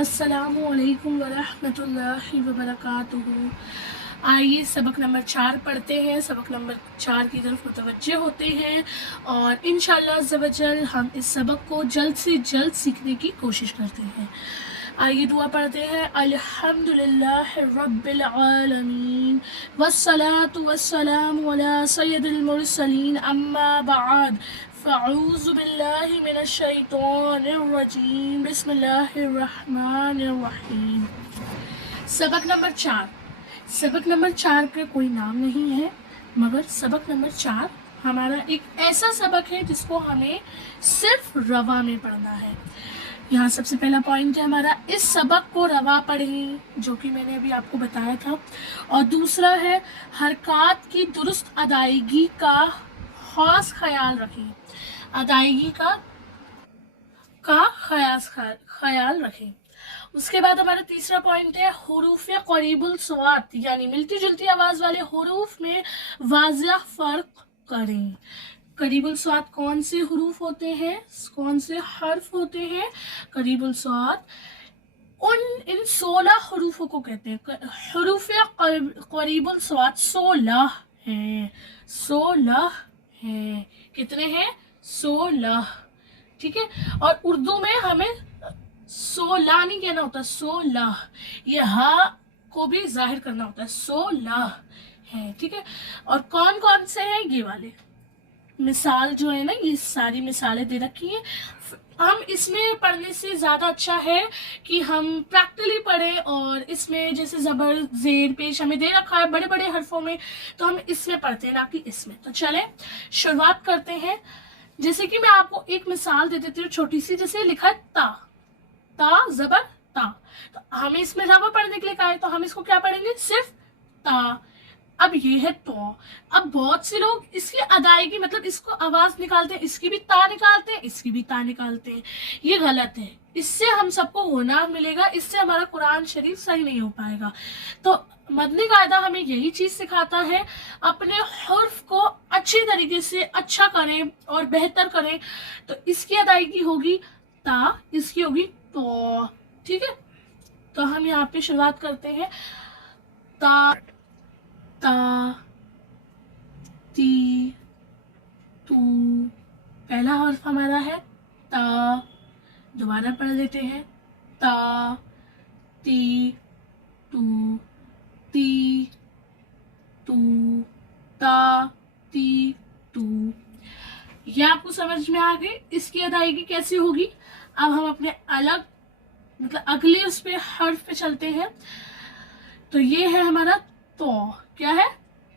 अस्सलामु अलैकुम वरहमतुल्लाहि वबरकातुहू। आइए सबक नंबर 4 पढ़ते हैं। सबक नंबर 4 की तरफ मुतवज्जे होते हैं और इंशाअल्लाह अज़्ज़वजल हम इस सबक को जल्द से जल्द सीखने की कोशिश करते हैं। आइए दुआ पढ़ते हैं। अल्हम्दुलिल्लाहि रब्बिल आलमीन वस्सलातु वस्सलामु अला सय्यिदिल मुरसलीन अम्मा बअद फ़अऊज़ु बिल्लाहि मिनश शैतानिर रजीम बिस्मिल्लाहिर्रहमानिर रहीम। सबक नंबर 4। सबक नंबर 4 का कोई नाम नहीं है, मगर सबक नंबर 4 हमारा एक ऐसा सबक है जिसको हमें सिर्फ रवा में पढ़ना है। यहाँ सबसे पहला पॉइंट है हमारा, इस सबक को रवा पढ़ें, जो कि मैंने अभी आपको बताया था। और दूसरा है हरकत की दुरुस्त अदायगी का खास ख्याल रखें। अदायगी का ख्याल रखें। उसके बाद हमारा तीसरा पॉइंट है हुरूफ करीबुल स्वात, यानी मिलती जुलती आवाज वाले हुरूफ में वाज़िह फर्क करें। करीबुल स्वात कौन से हुरूफ होते हैं, कौन से हर्फ होते हैं? करीबुल स्वात इन 16 हुरूफों को कहते हैं। हुरूफ करीबुल स्वात 16 हैं। 16 हैं। कितने हैं? 16। ठीक है। और उर्दू में हमें 16 नहीं कहना होता, 16। ये हा को भी जाहिर करना होता है, 16 है। ठीक है। और कौन कौन से हैं? ये वाले मिसाल जो है ना, ये सारी मिसालें दे रखी हैं। हम इसमें पढ़ने से ज़्यादा अच्छा है कि हम प्रैक्टिकली पढ़ें, और इसमें जैसे ज़बर ज़ेर पेश हमें दे रखा है बड़े बड़े हरफों में, तो हम इसमें पढ़ते हैं ना कि इसमें। तो चलें शुरुआत करते हैं। जैसे कि मैं आपको एक मिसाल दे देती हूँ छोटी सी। जैसे लिखा है ता, ता ज़बर ता, तो हमें इसमें रवा पढ़ने के लिए कहा है, तो हम इसको क्या पढ़ेंगे? सिर्फ ता। अब ये है तो। अब बहुत से लोग इसकी अदायगी मतलब इसको आवाज निकालते हैं, इसकी भी ता निकालते हैं, इसकी भी ता निकालते हैं। ये गलत है। इससे हम सबको गुनाह मिलेगा, इससे हमारा कुरान शरीफ सही नहीं हो पाएगा। तो मदनी कायदा हमें यही चीज सिखाता है, अपने हर्फ को अच्छी तरीके से अच्छा करें और बेहतर करें। तो इसकी अदायगी होगी ता, इसकी होगी तो। ठीक है। तो हम यहाँ पे शुरुआत करते हैं। ता, ता, ती, तू, पहला हर्फ हमारा है ता। दोबारा पढ़ लेते हैं। ता, ती, तू, ती, तू, ता, ती, तू। ये आपको समझ में आ गई? इसकी अदायगी कैसी होगी? अब हम अपने अलग मतलब अगले उस पे हर्फ पे चलते हैं। तो ये है हमारा तो। क्या है?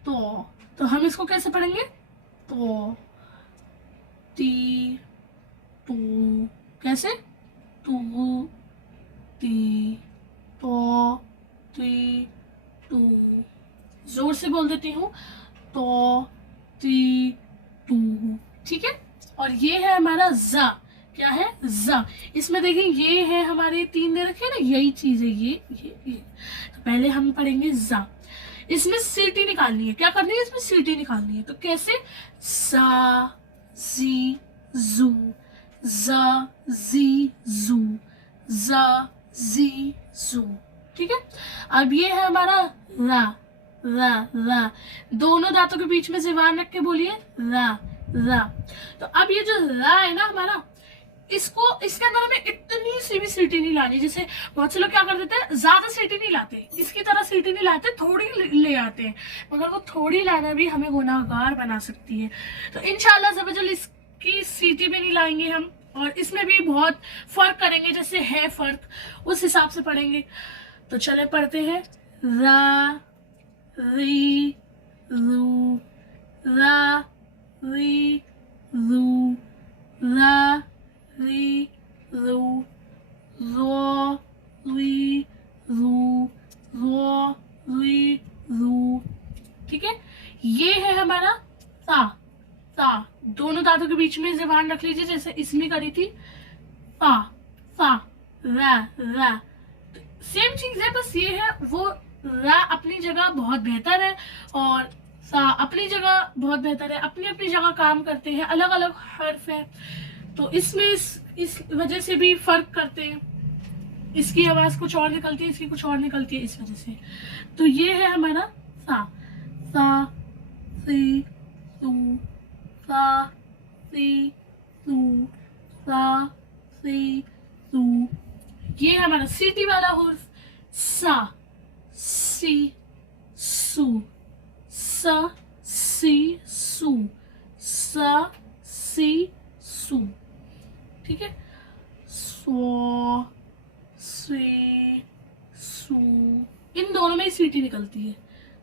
तो हम इसको कैसे पढ़ेंगे? तो, ती, तू, कैसे? तू, ती, तो, ती, तू। जोर से बोल देती हूँ। तो, ती, तू। ठीक है। और ये है हमारा जा। क्या है? जा। इसमें देखिए ये है हमारे 3 दे रखे हैं ना, यही चीज है ये। तो पहले हम पढ़ेंगे जा। इसमें सीटी निकालनी है। क्या करनी है? इसमें सीटी निकालनी है। तो कैसे? सा, जी, जू, जा, जी, जू, जा, जी, जू। ठीक है। अब ये है हमारा रा, रा, रा। दोनों दांतों के बीच में ज़बान रख के बोलिए रा, रा। तो अब ये जो रा है ना हमारा, इसको इसके अंदर हमें इतनी सी भी सीटी नहीं लानी। जैसे बहुत से लोग क्या कर देते हैं, ज्यादा सीटी नहीं लाते, इसकी तरह सीटी नहीं लाते, थोड़ी ले आते हैं, मगर वो थोड़ी लाना भी हमें गुनाहगार बना सकती है। तो इंशाअल्लाह ज़बरदस्त इसकी सीटी भी नहीं लाएंगे हम, और इसमें भी बहुत फर्क करेंगे, जैसे है फर्क उस हिसाब से पढ़ेंगे। तो चले पढ़ते हैं। रा, री, रू, रा, री, रू, रा, री, रू, रो, री, रू, रो, री, रू। ठीक है। ये है हमारा ता। ता दोनों दांतों के बीच में ज़बान रख लीजिए, जैसे इसमें करी थी। फा, फा, रा, रा। सेम चीज है, बस ये है वो रा अपनी जगह बहुत बेहतर है और सा अपनी जगह बहुत बेहतर है। अपनी अपनी जगह काम करते हैं, अलग अलग हर्फ है, तो इसमें इस वजह से भी फर्क करते हैं। اس کی آواز کچھ اور نکلتی ہے, اس کی کچھ اور نکلتی ہے, اس وجہ سے. تو یہ ہے ہمارا سا. سا سی سو سا سی سو سا سی سو. یہ ہے ہمارا سیٹی والا حرف سا سی سو سا سی سو سا سی سو. ٹھیک ہے, سو سی سو, ان دونوں میں ہی سیٹی نکلتی ہے.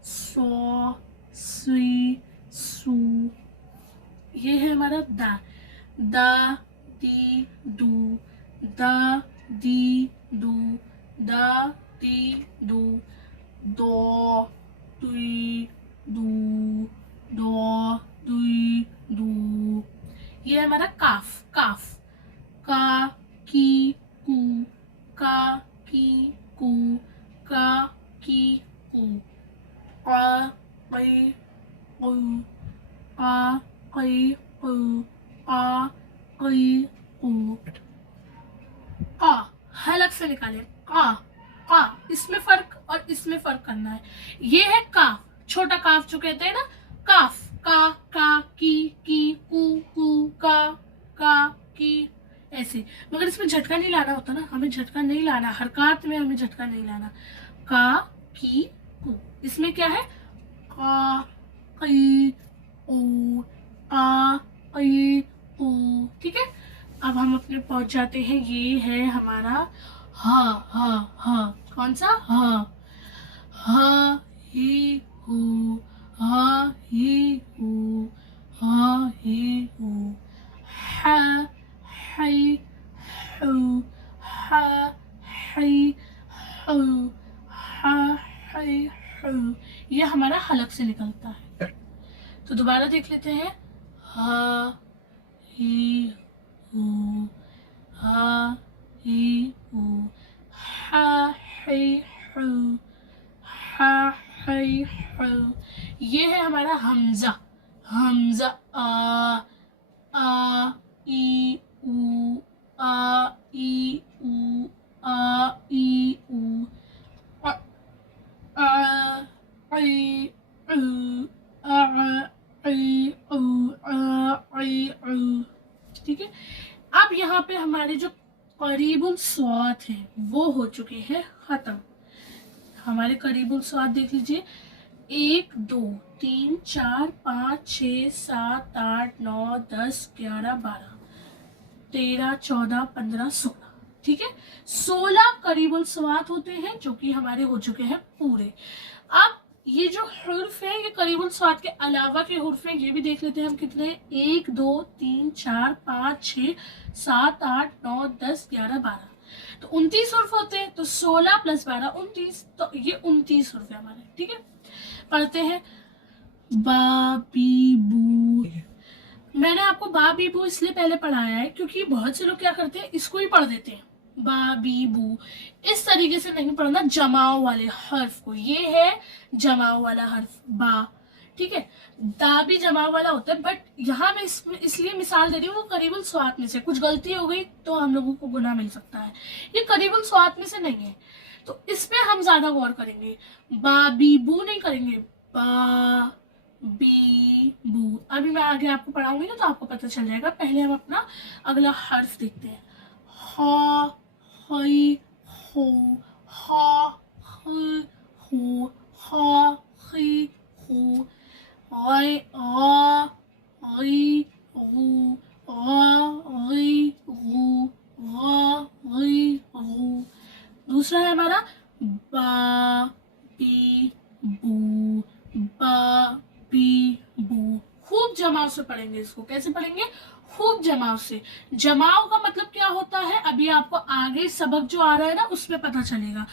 سو سی سو. یہ ہے ہمارا دا. دا دی دو دا دی دو دا دی دو. دو دوی دو دو دوی دو. یہ ہے ہمارا کاف. کاف کا کی کو کا کی کو کا کی کو. قا قی قو قا قی قو قا قی قو. قا حلق سے نکالیں. قا قا, اس میں فرق اور اس میں فرق کرنا ہے. یہ ہے کاف, چھوٹا کاف جو کہتے ہیں نا, کاف کا کی کو کا کی, ایسے. مگر اس میں جھٹکا نہیں لانا ہوتا نا, ہمیں جھٹکا نہیں لانا, حرکات میں ہمیں جھٹکا نہیں لانا. کا کی کو. اس میں کیا ہے, قا قی او قا قی او. ٹھیک ہے, اب ہم اپنے پہنچ جاتے ہیں. یہ ہے ہمارا ہا. ہا ہا کون سا, ہا. ہا ہی ہو ہا ہی ہو ہا ہی ہو. ہا ہی ہو ہا ہی ہو ہا ہی ہو. یہ ہمارا حلق سے نکلتا ہے. تو دوبارہ دیکھ لیتے ہیں. ہا ہی ہو ہا ہی ہو ہا ہی ہو ہا ہی ہو. یہ ہے ہمارا حمزہ. حمزہ آ ای او آ ای او آ ای او آ ای او آ ای او آ ای او. ٹھیک ہے, اب یہاں پہ ہمارے جو قریب الصوت ہیں وہ ہو چکے ہیں ختم. ہمارے قریب الصوت دیکھ لیجئے, 1 2 3 4 5 6 7 8 9 10 11 12 13 14 15 16. ٹھیک ہے, 16 قریب الصوت ہوتے ہیں جو کہ ہمارے ہو چکے ہیں پورے. اب یہ جو حرف ہیں یہ قریب الصوت کے علاوہ کے حرف ہیں, یہ بھی دیکھ لیتے ہیں ہم کتنے. 1 2 3 4 5 6 7 8 9 10 11 12. تو 29 حرف ہوتے ہیں. تو 16 + 12 29. تو یہ 29 حرف ہے ہمارے. ٹھیک ہے, پڑھتے ہیں. با بی بو. میں نے آپ کو با بی بو اس لیے پہلے پڑھایا ہے کیونکہ بہت سے لوگ کیا کرتے ہیں, اس کو ہی پڑھ دیتے ہیں. با بی بو اس طریقے سے نہیں پڑھنا جماؤ والے حرف کو. یہ ہے جماؤ والا حرف با. ٹھیک ہے, دا بھی جماؤ والا ہوتا ہے, بٹ یہاں میں اس لیے مثال دے رہی ہوں, وہ قریب الصوت میں سے کچھ غلطی ہو گئی تو ہم لوگوں کو گناہ مل سکتا ہے. یہ قریب الصوت میں سے نہیں ہے, تو اس پہ ہم زیادہ غور کریں گے. با بی بو نہیں کریں گے. با بی بو. ابھی میں آگے آپ کو پڑھاؤں گی نا تو آپ کو پتہ چل جائے گا. پہلے ہم اپنا اگلا حرف دیکھتے ہیں. ہا ہی ہو ہا ہی ہو ہا ہی ہو غی غا غی غو غا غی غو غا غی غو. دوسرا ہے ہمارا با بی بو. با بی بو. خوب جماؤ سے پڑھیں گے اس کو. کیسے پڑھیں گے, خوب جماؤ سے. جماؤ کا مطلب کیا ہوتا ہے ابھی آپ کو آگے سبق جو آ رہا ہے نا اس میں پتہ چلے گا.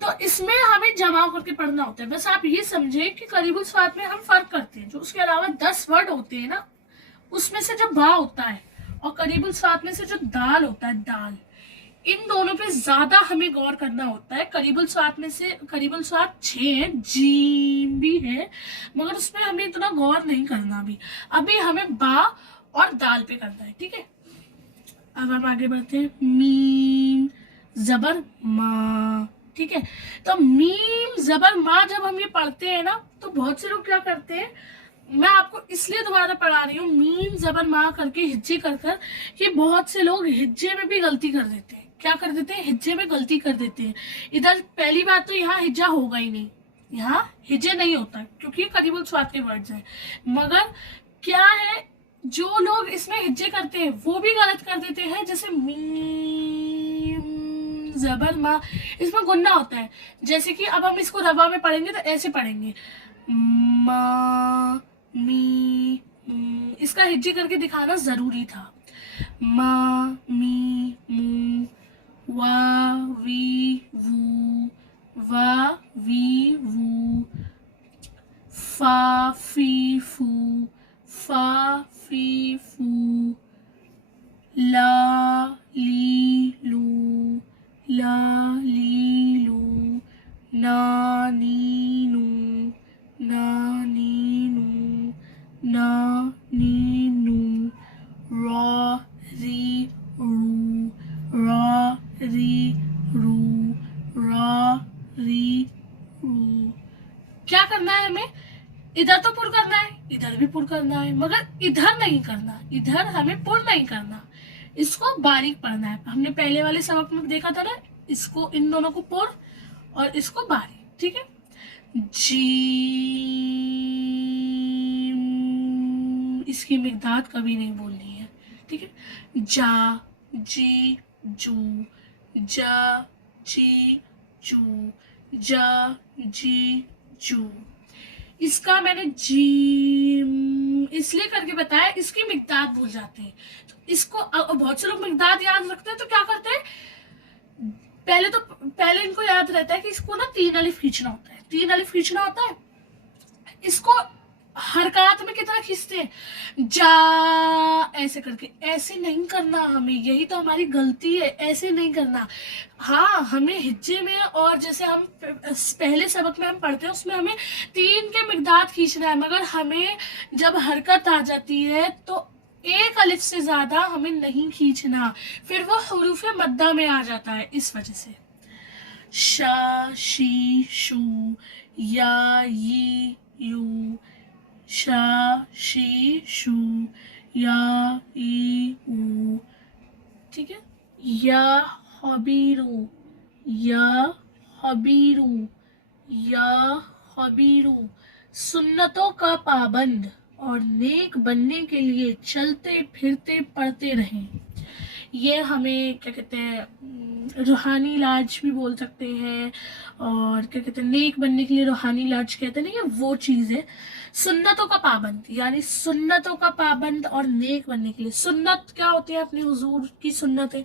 تو اس میں ہمیں جمع کر کے پڑھنا ہوتا ہے. بس آپ یہ سمجھیں کہ قریب الصوت میں ہم فرق کرتے ہیں. جو اس کے علاوہ 10 ورڈ ہوتے ہیں نا, اس میں سے جو با ہوتا ہے اور قریب الصوت میں سے جو دال ہوتا ہے, دال, ان دونوں پہ زیادہ ہمیں غور کرنا ہوتا ہے. قریب الصوت میں سے قریب الصوت 6 ہیں, جیم بھی ہے, مگر اس میں ہمیں اتنا غور نہیں کرنا. ابھی ہمیں با اور دال پہ کرنا ہے. ٹھیک ہے, اب ہم آگے بڑھتے ہیں. میم जबर माँ, ठीक है। तो मीम जबर माँ जब हम ये पढ़ते हैं ना, तो बहुत से लोग क्या करते हैं, मैं आपको इसलिए दोबारा पढ़ा रही हूँ, मीम जबर माँ करके हिज्जे कर कर, कि बहुत से लोग हिज्जे में भी गलती कर देते हैं। क्या कर देते हैं, हिज्जे में गलती कर देते हैं। इधर पहली बात तो यहाँ हिज्जा होगा ही नहीं, यहाँ हिज्जे नहीं होता क्योंकि करीबुल स्वाद के वर्ड्स हैं। मगर क्या है, जो लोग इसमें हिज्जे करते हैं वो भी गलत कर देते हैं। जैसे मीम जबर माँ, इसमें गुन्ना होता है। जैसे कि अब हम इसको रवा में पढ़ेंगे तो ऐसे पढ़ेंगे, मा मी, इसका हिज्जे करके दिखाना जरूरी था। मा मी मू, वा वी वू, वा वी वू, फा फी फू, फा फी फू, ला ली लू, ला ली लू, ना नी नू, ना नी नू, ना नी नू, रा री रू, रा री रू, रा री रू। क्या करना है हमें, इधर तो पुर करना है, इधर भी पुर करना है, मगर इधर नहीं करना, इधर हमें पुर नहीं करना, इसको बारीक पढ़ना है। हमने पहले वाले सबक में देखा था ना, इसको, इन दोनों को पुर और इसको बारीक, ठीक है। जी, इसकी मिक़दार कभी नहीं बोलनी है, ठीक है। जा जी जू, जा जी जू, जा जी जू। इसका मैंने जी इसलिए करके बताया, इसकी मिक़दार भूल जाते हैं। तो इसको बहुत से लोग मिक़दार याद रखते हैं, तो क्या करते हैं, पहले इनको याद रहता है कि इसको ना 3 अलिफ खींचना होता है, 3 अलिफ खींचना होता है। इसको हरकत में कितना खींचते हैं, जा, ऐसे करके। ऐसे नहीं करना हमें, यही तो हमारी गलती है, ऐसे नहीं करना। हाँ, हमें हिज्जे में, और जैसे हम पहले सबक में हम पढ़ते हैं उसमें हमें 3 के मिक़दार खींचना है, मगर हमें जब हरकत आ जाती है तो 1 अलिफ से ज्यादा हमें नहीं खींचना, फिर वो हुरूफ मद्दा में आ जाता है, इस वजह से। शा शी शू, या यी यू, शा शी शू, या ई ऊ, ठीक है। या हबीरू, या हबीरू, या हबीरू। सुन्नतों का पाबंद और नेक बनने के लिए चलते फिरते पढ़ते रहें। ये हमें क्या कहते हैं, रूहानी इलाज भी बोल सकते हैं, और क्या कहते हैं, नेक बनने के लिए रूहानी इलाज कहते हैं ना, ये वो चीज़ है। सुन्नतों का पाबंद, यानी सुन्नतों का पाबंद और नेक बनने के लिए। सुन्नत क्या होती है, अपने हुजूर की सुन्नत है,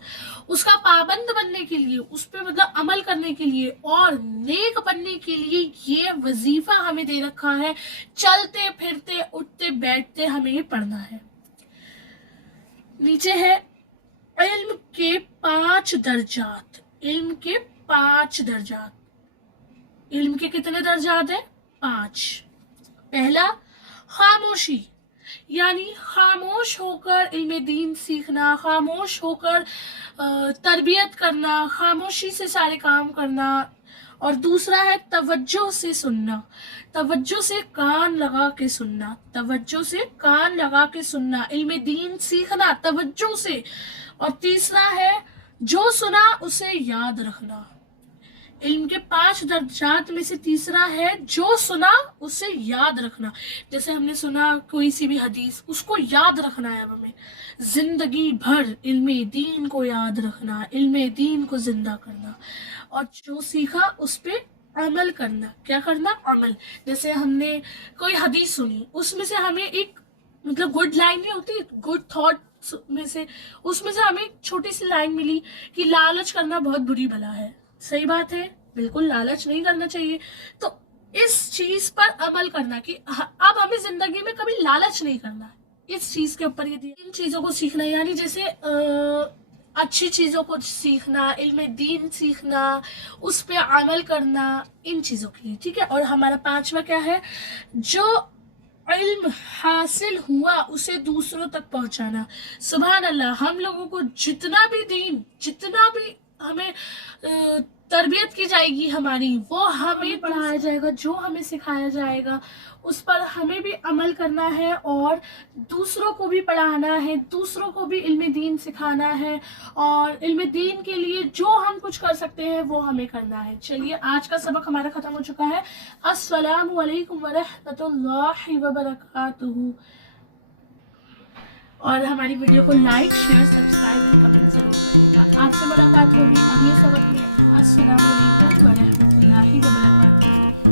उसका पाबंद बनने के लिए, उस पर मतलब अमल करने के लिए, और नेक बनने के लिए ये वजीफा हमें दे रखा है, चलते फिरते उठते बैठते हमें ये पढ़ना है। नीचे है इल्म के 5 दर्जात, इल्म के 5 दर्जात। इल्म के कितने दर्जात है, 5। पहला खामोशी, यानी खामोश होकर इल्म दीन सीखना, खामोश होकर तरबियत करना, खामोशी से सारे काम करना। और दूसरा है तवज्जो से सुनना, तवज्जो से कान लगा के सुनना, तवज्जो से कान लगा के सुनना, इल्म दीन सीखना तवज्जो से। और तीसरा है जो सुना उसे याद रखना। इल्म के 5 दर्जात में से तीसरा है जो सुना उसे याद रखना। जैसे हमने सुना कोई सी भी हदीस, उसको याद रखना है हमें, जिंदगी भर इल्म दीन को याद रखना, इल्म दीन को जिंदा करना, और जो सीखा उस पे अमल करना। क्या करना, अमल। जैसे हमने कोई हदीस सुनी, उसमें से हमें एक मतलब गुड लाइन नहीं होती, गुड थॉट में से, उसमें से हमें एक छोटी सी लाइन मिली कि लालच करना बहुत बुरी बला है। सही बात है, बिल्कुल लालच नहीं करना चाहिए। तो इस चीज पर अमल करना कि अब हमें जिंदगी में कभी लालच नहीं करना, इस चीज के ऊपर ये इन चीजों को सीखना, यानी जैसे अच्छी चीजों को सीखना, इल्म दीन सीखना, उस पे अमल करना, इन चीजों के लिए, ठीक है। और हमारा 5वां क्या है, जो इल्म हासिल हुआ उसे दूसरों तक पहुंचाना। सुभान अल्लाह, हम लोगों को जितना भी दीन, जितना भी ہمیں تربیت کی جائے گی ہماری، وہ ہمیں پڑھایا جائے گا، جو ہمیں سکھایا جائے گا اس پر ہمیں بھی عمل کرنا ہے اور دوسروں کو بھی پڑھانا ہے، دوسروں کو بھی علم دین سکھانا ہے، اور علم دین کے لیے جو ہم کچھ کر سکتے ہیں وہ ہمیں کرنا ہے۔ چلیے آج کا سبق ہمارا ختم ہو چکا ہے۔ السلام علیکم ورحمۃ اللہ وبرکاتہ۔ اور ہماری ویڈیو کو لائک، شیئر، سبسکرائب اور کمنٹ ضرور کریں گا۔ آپ سے ملاقات ہوگی اگلے سبق میں۔ السلام علیکم ورحمۃ اللہ وبرکاتہ۔